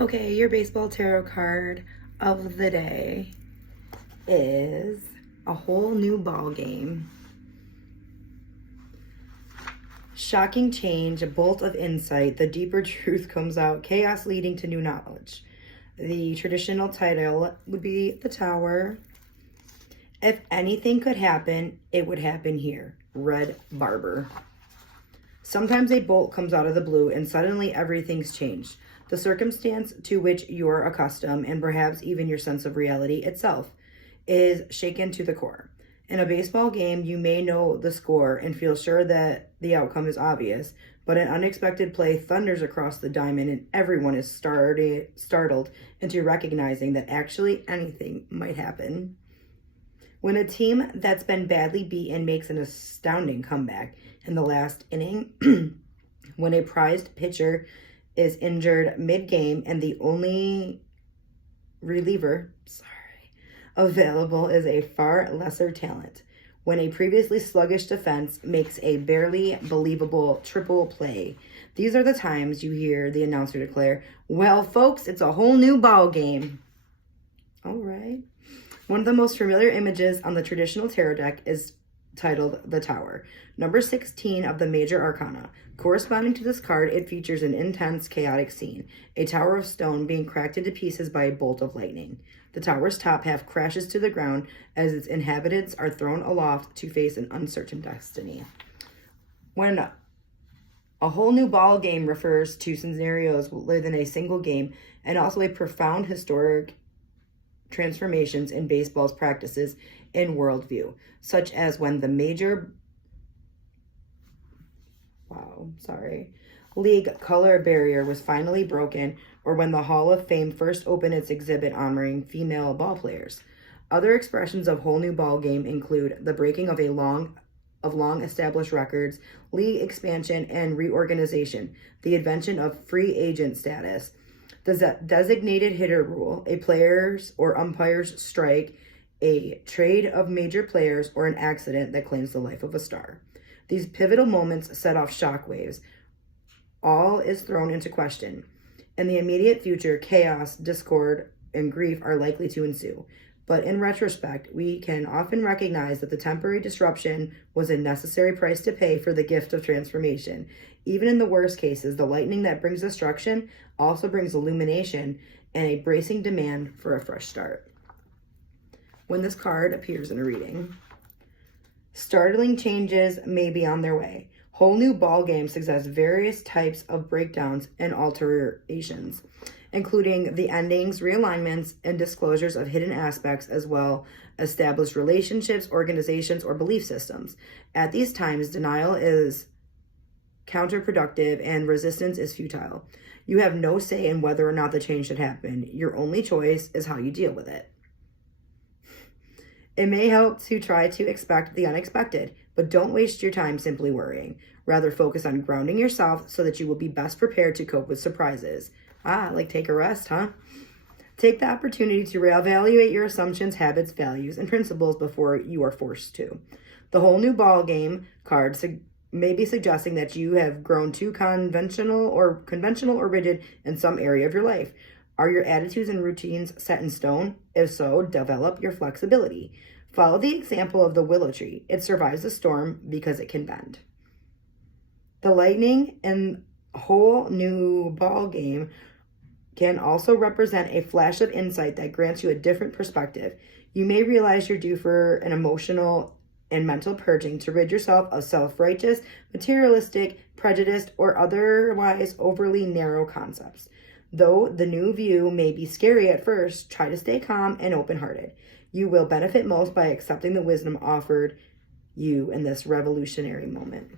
Okay, your baseball tarot card of the day is a whole new ball game. Shocking change, a bolt of insight, the deeper truth comes out, chaos leading to new knowledge. The traditional title would be The Tower. If anything could happen, it would happen here. Red Barber. Sometimes a bolt comes out of the blue and suddenly everything's changed. The circumstance to which you're accustomed, and perhaps even your sense of reality itself, is shaken to the core. In a baseball game, you may know the score and feel sure that the outcome is obvious, but an unexpected play thunders across the diamond and everyone is startled into recognizing that actually anything might happen. When a team that's been badly beaten makes an astounding comeback in the last inning, when a prized pitcher is injured mid-game and the only reliever available is a far lesser talent, when a previously sluggish defense makes a barely believable triple play, these are the times you hear the announcer declare, "Well, folks, it's a whole new ball game." All right. One of the most familiar images on the traditional tarot deck is titled The Tower, number 16 of the major arcana. Corresponding to this card, it features an intense, chaotic scene, a tower of stone being cracked into pieces by a bolt of lightning. The tower's top half crashes to the ground as its inhabitants are thrown aloft to face an uncertain destiny. When a whole new ball game refers to scenarios within a single game and also a profound historic transformations in baseball's practices and worldview, such as when the major league color barrier was finally broken, or when the Hall of Fame first opened its exhibit honoring female ball players. Other expressions of whole new ball game include the breaking of long established records, league expansion and reorganization, the invention of free agent status, the designated hitter rule, a player's or umpire's strike, a trade of major players, or an accident that claims the life of a star. These pivotal moments set off shockwaves. All is thrown into question. In the immediate future, chaos, discord, and grief are likely to ensue. But in retrospect, we can often recognize that the temporary disruption was a necessary price to pay for the gift of transformation. Even in the worst cases, the lightning that brings destruction also brings illumination and a bracing demand for a fresh start. When this card appears in a reading, startling changes may be on their way. Whole new ball games suggest various types of breakdowns and alterations, including the endings, realignments, and disclosures of hidden aspects, as well as established relationships, organizations, or belief systems. At these times, denial is counterproductive and resistance is futile. You have no say in whether or not the change should happen. Your only choice is how you deal with it. It may help to try to expect the unexpected, but don't waste your time simply worrying. Rather, focus on grounding yourself so that you will be best prepared to cope with surprises. Like take a rest, huh? Take the opportunity to reevaluate your assumptions, habits, values, and principles before you are forced to. The whole new ball game card may be suggesting that you have grown too conventional or rigid in some area of your life. Are your attitudes and routines set in stone? If so, develop your flexibility. Follow the example of the willow tree. It survives the storm because it can bend. The lightning and whole new ball game can also represent a flash of insight that grants you a different perspective. You may realize you're due for an emotional and mental purging to rid yourself of self-righteous, materialistic, prejudiced, or otherwise overly narrow concepts. Though the new view may be scary at first, try to stay calm and open-hearted. You will benefit most by accepting the wisdom offered you in this revolutionary moment.